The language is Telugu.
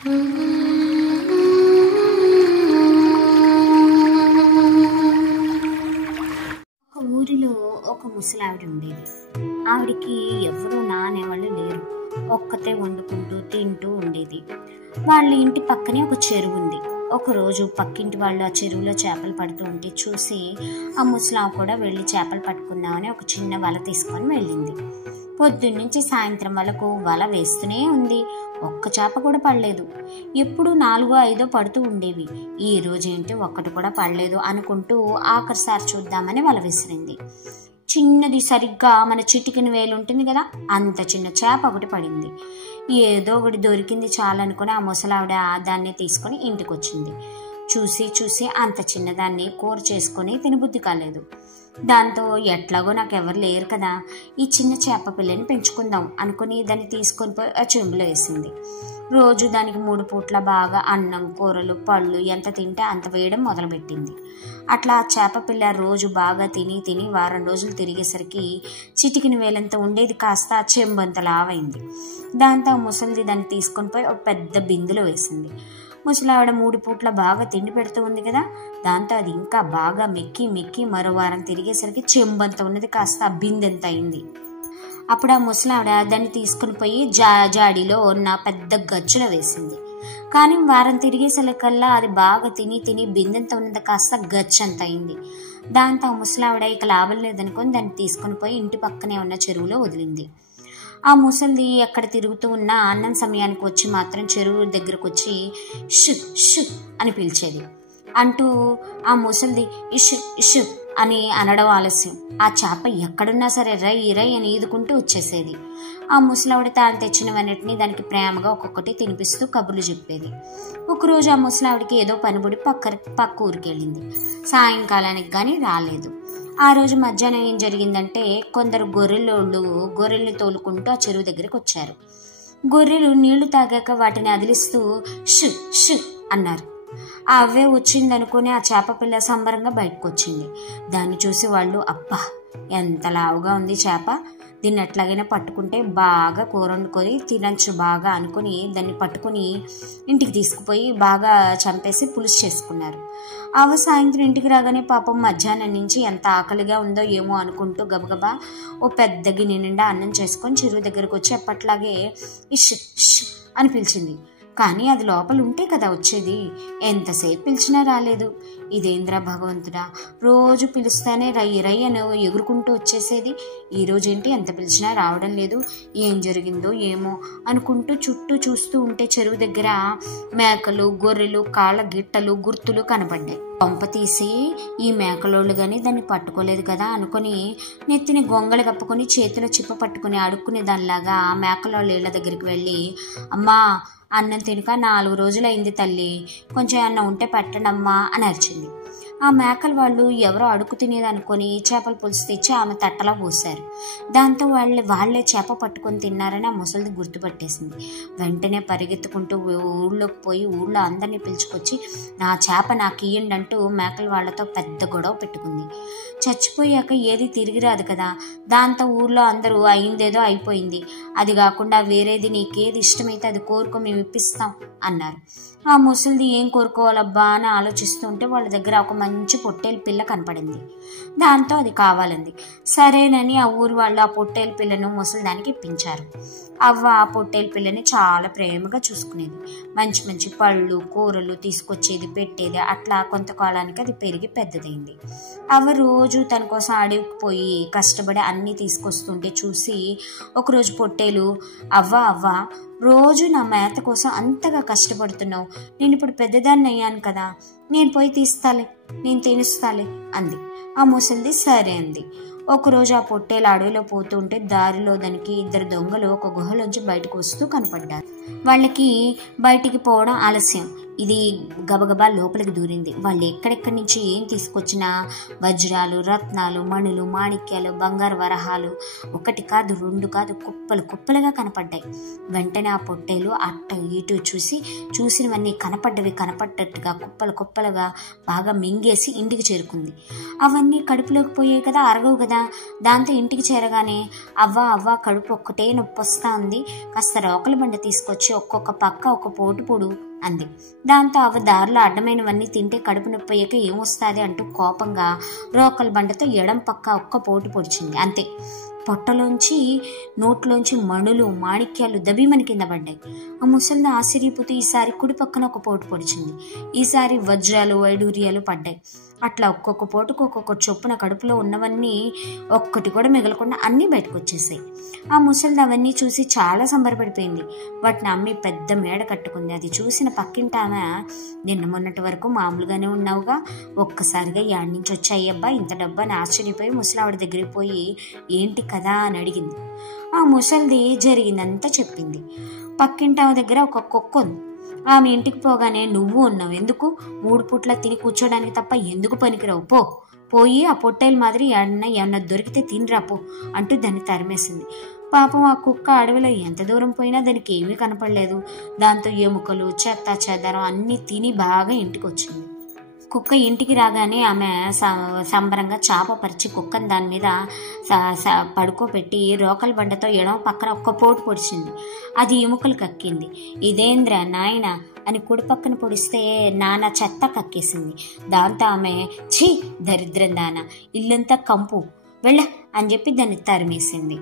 ఒక ఊరిలో ఒక ముసలావిడ ఉండేది. ఆవిడికి ఎవరూ నానేవాళ్ళు లేరు. ఒక్కతే వండుకుంటూ తింటూ ఉండేది. వాళ్ళ ఇంటి పక్కనే ఒక చెరువు ఉంది. ఒకరోజు పక్కింటి వాళ్ళు ఆ చెరువులో చేపలు పడుతూ ఉంటే చూసి ఆ ముసలావు కూడా వెళ్ళి చేపలు పట్టుకుందామని ఒక చిన్న వల తీసుకొని వెళ్ళింది. పొద్దున్నుంచి సాయంత్రం వరకు వల వేస్తూనే ఉంది. ఒక్క చేప కూడా పడలేదు. ఎప్పుడు 4-5 పడుతూ ఉండేవి. ఈ రోజేంటి ఒక్కటి కూడా పడలేదు అనుకుంటూ ఆఖరిసారి చూద్దామని వల విసిరింది. చిన్నది, సరిగ్గా మన చిటికిన వేలు ఉంటుంది కదా, అంత చిన్న చేప ఒకటి పడింది. ఏదో ఒకటి దొరికింది చాలనుకుని ఆ ముసలావిడ దాన్ని తీసుకొని ఇంటికి వచ్చింది. చూసి చూసి అంత చిన్నదాన్ని కూర చేసుకొని తినబుద్ధి కాలేదు. దాంతో ఎట్లాగో నాకెవరు లేరు కదా, ఈ చిన్న చేప పిల్లని పెంచుకుందాం అనుకుని దాన్ని తీసుకొని పోయి ఆ చెంబులో వేసింది. రోజు దానికి 3 పూట్ల బాగా అన్నం, కూరలు, పళ్ళు ఎంత తింటే అంత వేయడం మొదలుపెట్టింది. అట్లా ఆ చేప పిల్ల రోజు బాగా తిని తిని వారం రోజులు తిరిగేసరికి చిటికిన వేలంత ఉండేది కాస్త చెంబంత లావైంది. దాంతో ముసలిది దాన్ని తీసుకొని పోయి ఒక పెద్ద బిందులో వేసింది. ముసలావిడ 3 పూట్ల బాగా తిండి పెడుతూ ఉంది కదా, దాంతో అది ఇంకా బాగా మెక్కి మెక్కి మరో వారం తిరిగేసరికి చెంబంత ఉన్నది కాస్త బిందెంత అయింది. అప్పుడు ఆ ముసలావిడ దాన్ని తీసుకుని పోయి జాడీలో ఉన్న పెద్ద గచ్చులో వేసింది. కానీ వారం తిరిగేసరికల్లా అది బాగా తిని తిని బిందెంత ఉన్నది కాస్త గచ్చంత అయింది. దాంతో ఆ ముసలావిడ ఇక లాభం లేదనుకొని దాన్ని తీసుకుని పోయి ఇంటి పక్కనే ఉన్న చెరువులో వదిలింది. ఆ ముసలిది ఎక్కడ తిరుగుతూ ఉన్నా అన్నం సమయానికి వచ్చి మాత్రం చెరువు దగ్గరకు వచ్చి షు షు అని పిలిచేది. అంటూ ఆ ముసలిది ఇషు ఇషు అని అనడం ఆలస్యం. ఆ చేప ఎక్కడున్నా సరే రై రై అని ఈదుకుంటూ వచ్చేసేది. ఆ ముసలావిడ తాను తెచ్చినవన్నిటినీ దానికి ప్రేమగా ఒక్కొక్కటి తినిపిస్తూ కబుర్లు చెప్పేది. ఒకరోజు ఆ ముసలావిడికి ఏదో పనిబడి పక్క ఊరికి వెళ్ళింది. సాయంకాలానికి కానీ రాలేదు. ఆ రోజు మధ్యాహ్నం ఏం జరిగిందంటే, కొందరు గొర్రెల్ని తోలుకుంటూ ఆ చెరువు దగ్గరికి వచ్చారు. గొర్రెలు నీళ్లు తాగాక వాటిని అదిలిస్తూ షు షు అన్నారు. అవే వచ్చిందనుకుని ఆ చేప పిల్ల సంబరంగా బయటకు వచ్చింది. దాన్ని చూసి వాళ్ళు, అబ్బా ఎంత లావుగా ఉంది చేప, దీన్ని ఎట్లాగైనా పట్టుకుంటే బాగా కూర వండుకొని తినచ్చు బాగా అనుకుని దాన్ని పట్టుకుని ఇంటికి తీసుకుపోయి బాగా చంపేసి పులుసు చేసుకున్నారు. సాయంత్రం ఇంటికి రాగానే పాపం మధ్యాహ్నం నుంచి ఎంత ఆకలిగా ఉందో ఏమో అనుకుంటూ గబగబా ఓ పెద్ద గిన్నె నిండా అన్నం చేసుకొని చెరువు దగ్గరకు వచ్చి అప్పట్లాగే ఇష్ ఇష్ అని పిలిచింది. కానీ అది లోపల ఉంటే కదా వచ్చేది. ఎంతసేపు పిలిచినా రాలేదు. ఇదేంద్రా భగవంతుడా, రోజు పిలుస్తానే రై రై అని ఎగురుకుంటూ వచ్చేసేది, ఈరోజేంటి ఎంత పిలిచినా రావడం లేదు, ఏం జరిగిందో ఏమో అనుకుంటూ చుట్టూ చూస్తూ ఉంటే చెరువు దగ్గర మేకలు, గొర్రెలు కాళ్ళ గిట్టలు, గుర్తులు కనపడ్డాయి. కొంప తీసి ఈ మేకలోళ్ళు కానీ దాన్ని పట్టుకోలేదు కదా అనుకుని నెత్తిని గొంగళి కప్పుకొని చేతిలో చిప్ప పట్టుకుని అడుక్కునే దానిలాగా మేకలోళ్ళ ఇళ్ల దగ్గరికి వెళ్ళి, అమ్మా అన్నం తినక 4 రోజులైంది తల్లి, కొంచెం అన్నం ఉంటే పెట్టండమ్మా అని అరిచింది. ఆ మేకల వాళ్ళు ఎవరో అడుగు తినేదనుకొని చేపల పులుసు తెచ్చి ఆమె తట్టలా పోసారు. దాంతో వాళ్లే చేప పట్టుకొని తిన్నారని ఆ ముసలిది గుర్తుపట్టేసింది. వెంటనే పరిగెత్తుకుంటూ ఊళ్ళోకి పోయి ఊళ్ళో అందరినీ పిలుచుకొచ్చి నా చేప నాకు ఇయ్యండి అంటూ మేకల వాళ్లతో పెద్ద గొడవ పెట్టుకుంది. చచ్చిపోయాక ఏది తిరిగి రాదు కదా, దాంతో ఊర్లో అందరూ అయిందేదో అయిపోయింది, అది కాకుండా వేరేది నీకేది ఇష్టమైతే అది కోరుకో, మేము ఇప్పిస్తాం అన్నారు. ఆ ముసలిది ఏం కోరుకోవాలబ్బా అని ఆలోచిస్తుంటే వాళ్ళ దగ్గర ఒక మంచి పొట్టేలు పిల్ల కనపడింది. దాంతో అది కావాలంది. సరేనని ఆ ఊరి వాళ్ళు ఆ పొట్టేలు పిల్లను ముసలిదానికి ఇప్పించారు. అవ్వ ఆ పొట్టేలు పిల్లని చాలా ప్రేమగా చూసుకునేది. మంచి మంచి పళ్ళు, కూరలు తీసుకొచ్చేది, పెట్టేది. అట్లా కొంతకాలానికి అది పెరిగి పెద్దదైంది. అవ్వ రోజు తన కోసం అడవికి పోయి కష్టపడి అన్నీ తీసుకొస్తుంటే చూసి ఒకరోజు పొట్టేలు, అవ్వ రోజు నా మేత కోసం అంతగా కష్టపడుతున్నావు, నేను ఇప్పుడు పెద్దదాన్ని అయ్యాను కదా, నేను పోయి తీస్తాలే, నేను తినిస్తాలే అంది. ఆ ముసలిది సరే అంది. ఒకరోజు ఆ పొట్టేలు అడవిలో పోతూ ఉంటే దారిలో దానికి 2 దొంగలు ఒక గుహలోంచి బయటకు వస్తూ కనపడ్డారు. వాళ్ళకి బయటికి పోవడం ఆలస్యం. ఇది గబగబా లోపలికి దూరింది. వాళ్ళు ఎక్కడెక్కడి నుంచి ఏం తీసుకొచ్చినా వజ్రాలు, రత్నాలు, మణులు, మాణిక్యాలు, బంగారు వరహాలు 1 కాదు 2 కాదు కుప్పలు కుప్పలుగా కనపడ్డాయి. వెంటనే ఆ పొట్టేలు అట్ట ఇటు చూసినవన్నీ కనపడ్డట్టుగా కుప్పలు కుప్పలుగా బాగా మింగేసి ఇంటికి చేరుకుంది. అవన్నీ కడుపులోకి పోయాయి కదా, అరగవు కదా. దాంతో ఇంటికి చేరగానే అవ్వ కడుపు ఒక్కటే నొప్పి వస్తా ఉంది, కాస్త రోకల బండ తీసుకొచ్చి తీసుకొచ్చి ఒక్కొక్క పక్క ఒక పోటు పొడు అంది. దాంతో అవి దారిలో అడ్డమైనవన్నీ తింటే కడుపు నొప్పి అయ్యాక ఏమొస్తుంది అంటూ కోపంగా రోకల బండతో ఎడం పక్క ఒక్క పోటు పొడిచింది. అంతే, పొట్టలోంచి నోట్లోంచి మణులు మాణిక్యాలు దబీమని కింద పడ్డాయి. ఆ ముసలిని ఆశ్చర్యపోతూ ఈసారి కుడి పక్కన ఒక పోటు పొడిచింది. ఈసారి వజ్రాలు వైడూర్యాలు పడ్డాయి. అట్లా ఒక్కొక్క పోటుకు ఒక్కొక్క చొప్పున కడుపులో ఉన్నవన్నీ ఒక్కటి కూడా మిగలకుండా అన్నీ బయటకు వచ్చేసాయి. ఆ ముసలిది అవన్నీ చూసి చాలా సంబరపడిపోయింది. వాటిని అమ్మి పెద్ద మేడ కట్టుకుంది. అది చూసిన పక్కింటి ఆమె, నిన్న మొన్నటి వరకు మామూలుగానే ఉన్నావుగా, ఒక్కసారిగా యాడ్ నుంచి వచ్చాయబ్బా ఇంత డబ్బా అని ఆశ్చర్యపోయి ముసలావిడ దగ్గరికి పోయి ఏంటి కదా అని అడిగింది. ఆ ముసలిది జరిగిందంతా చెప్పింది. పక్కింటి ఆమె దగ్గర ఒక కుక్క ఉంది. ఆమె ఇంటికి పోగానే, నువ్వు ఉన్నావు ఎందుకు, 3 పూట్ల తిని కూర్చోడానికి తప్ప ఎందుకు పనికిరావు, పోయి ఆ పొట్టేలు మాదిరి ఏమన్నా దొరికితే తినిరాపో అంటూ దాన్ని తరిమేసింది. పాపం ఆ కుక్క అడవిలో ఎంత దూరం పోయినా దానికి ఏమీ కనపడలేదు. దాంతో ఎముకలు చెత్త చెదరం అన్నీ తిని బాగా ఇంటికి వచ్చింది. కుక్క ఇంటికి రాగానే ఆమె సంబరంగా చాప పరిచి కుక్కను దాని మీద పడుకోబెట్టి రోకల బండతో ఎడమ పక్కన ఒక్క పోటు పొడిచింది. అది ఎముకలు కక్కింది. ఇదేంద్ర నాయన అని కుడి పక్కన పొడిస్తే నాన్న చెత్త కక్కేసింది. దాంతో ఆమె, ఛీ దరిద్రం దాన, ఇల్లంతా కంపు వెళ్ళ అని చెప్పి దాన్ని తరిమేసింది.